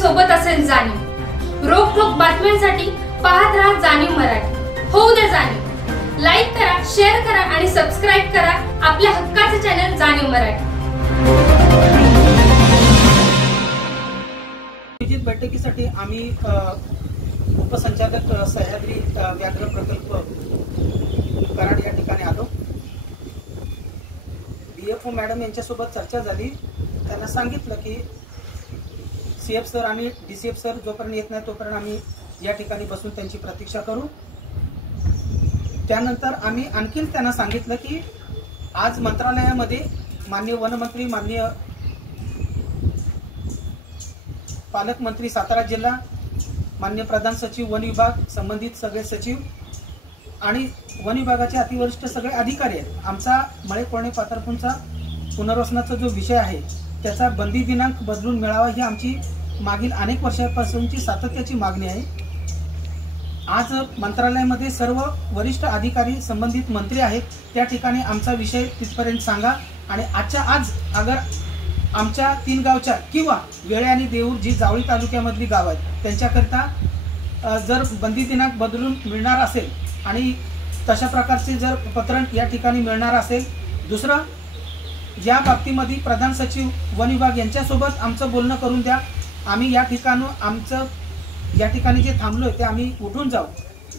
सोबत असेल जाणीव। रोखोक बातम्यांसाठी पाहत राहा जाणीव मराठी। होऊ दे जाणीव। लाईक करा, शेअर करा आणि सबस्क्राइब करा आपल्या हक्काचे चॅनल जाणीव मराठी। नियोजित बैठकीसाठी आम्ही उपसंचालक सह्याद्री व्याघ्र प्रकल्प कराड या ठिकाणी आलो। डीएफओ मॅडम यांच्यासोबत चर्चा झाली। त्यांना सांगितलं की सीएफ सर आणि डीसीएफ सर जोपर्यंत येत नाही तोपर्यंत आम्ही या ठिकाणी बसून त्यांची प्रतीक्षा करू। त्यानंतर आम्ही आणखी त्यांना सांगितलं की आज मंत्रालयामध्ये माननीय वनमंत्री, माननीय पालकमंत्री सातारा जिल्हा, माननीय प्रधान सचिव वन विभाग, संबंधित सगळे सचिव आणि वन विभागाचे अतिवरिष्ठ सगळे अधिकारी आहेत। आमचा मळे कोळणे पाथरपूंचा पुनर्वसनाचा जो विषय आहे त्याचा बंदी दिनांक बदलून मिळावा ही आमची मागील अनेक वर्षांपासूनची सातत्याची मागणी आहे। आज मंत्रालयामध्ये सर्व वरिष्ठ अधिकारी, संबंधित मंत्री आहेत। त्या ठिकाणी आमचा विषय तिथपर्यंत सांगा आणि आजच्या आज अगर आमच्या 3 गावच्या किंवा वेळे आणि देऊर जी जावळी तालुक्यामधली गाव आहेत त्यांच्याकरता जर बंदी दिनांक बदलून मिळणार असेल आणि तशा प्रकारचे जर पत्र या ठिकाणी मिळणार असेल, दुसरं या बाबतीमध्ये प्रधान सचिव वन विभाग यांच्यासोबत आमचं बोलणं करून द्या। आम्ही या ठिकाणी जे थांबलोय ते आम्ही उठून जाऊ।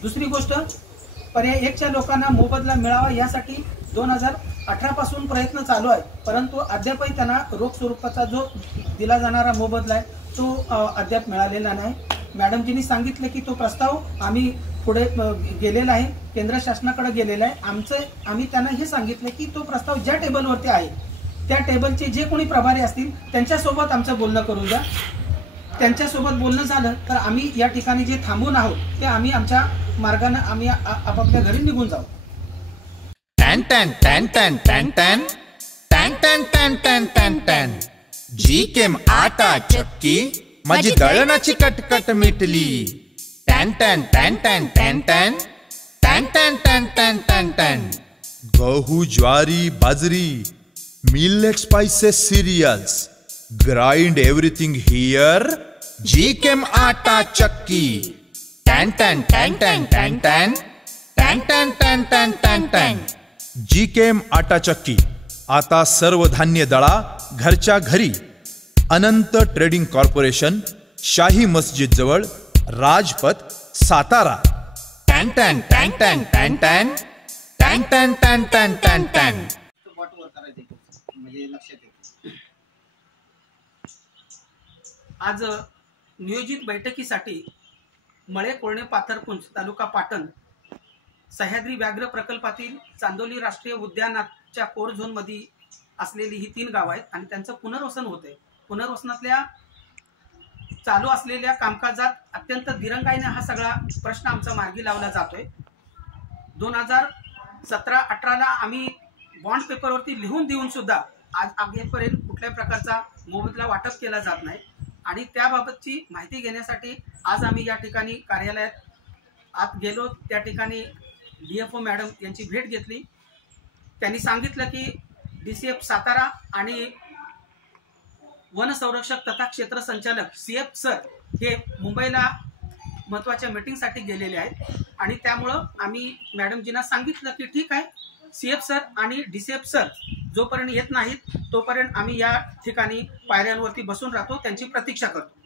दुसरी गोष्ट, पर्याय 1च्या लोकांना मोबदला मिळावा यासाठी 2018 पासून प्रयत्न चालू आहे, परंतु अद्यापही त्यांना रोख स्वरूपाचा जो दिला जाणारा मोबदला आहे तो अद्याप मिळालेला नाही। मॅडमजींनी सांगितले की तो प्रस्ताव आम्ही पुढे गेलेला आहे, केंद्र शासनाकडे गेलेला आहे। आम्ही त्यांना हे सांगितलं की तो प्रस्ताव ज्या टेबलवरती आहे त्या टेबलचे जे कोणी प्रभारी असतील त्यांच्यासोबत आमचं बोलणं करून द्या। त्यांच्यासोबत बोलणं झालं तर आम्ही या ठिकाणी जे थांबून आहोत ते आम्ही आमच्या मार्गाने आम्ही आपापल्या घरी निघून जाऊ। टॅन टॅन टॅन टॅन टॅन टॅन टॅन टॅन टॅन टॅन टॅन टॅन जी केम आटा चक्की माझी दळणाची कटकट मिटली। टॅन टॅन टॅन टॅन टॅन टॅन टॅन टॅन टॅन टॅन टॅन टॅन गहू, ज्वारी, बाजरी, millet, spices, cereals, grind everything here जी केम आटा चक्की। टॅन टॅन टॅन टॅन टॅन टॅन टॅन टॅन टॅन टॅन टॅन टॅन जी केम आटा चक्की। आता सर्व धान्य दळा घरच्या घरी। अनंत ट्रेडिंग कॉर्पोरेशन, शाही मस्जिद जवळ, राजपथ, सातारा। टॅन टॅन टॅन टॅन टॅन टॅन टॅन टॅन टॅन टॅन टॅन टॅन आज नियोजित बैठकीसाठी मळे कोळणे पाथरपुंज तालुका पाटण सह्याद्री व्याघ्र प्रकल्पातील चांदोली राष्ट्रीय उद्यानाच्या कोर झोन मध्ये असलेली ही 3 गाव आहेत आणि त्यांचं पुनर्वसन होते। पुनर्वसनातल्या चालू असलेल्या कामकाजात अत्यंत दिरंगाईने हा सगळा प्रश्न आमचा मार्गी लावला जातोय। 2017-18ला आम्ही बॉन्ड पेपरवरती लिहून देऊन सुद्धा आज अखेरपर्यंत कुठल्याही प्रकारचा मोबदला वाटप केला जात नाही आणि त्याबाबतची माहिती घेण्यासाठी आज आम्ही या ठिकाणी कार्यालयात आत गेलो। त्या ठिकाणी डीएफओ मॅडम यांची भेट घेतली। त्यांनी सांगितलं की डीसीएफ सातारा आणि वन संरक्षक तथा क्षेत्र संचालक सीएफ सर हे मुंबईला महत्त्वाच्या मीटिंगसाठी गेलेले आहेत आणि त्यामुळं आम्ही मॅडमजींना सांगितलं की ठीक आहे, सीएफ सर आणि डीसीएफ सर जोपर्यंत येत नाहीत तोपर्यंत आम्ही या ठिकाणी पायऱ्यांवरती बसून राहतो, त्यांची प्रतीक्षा करतो।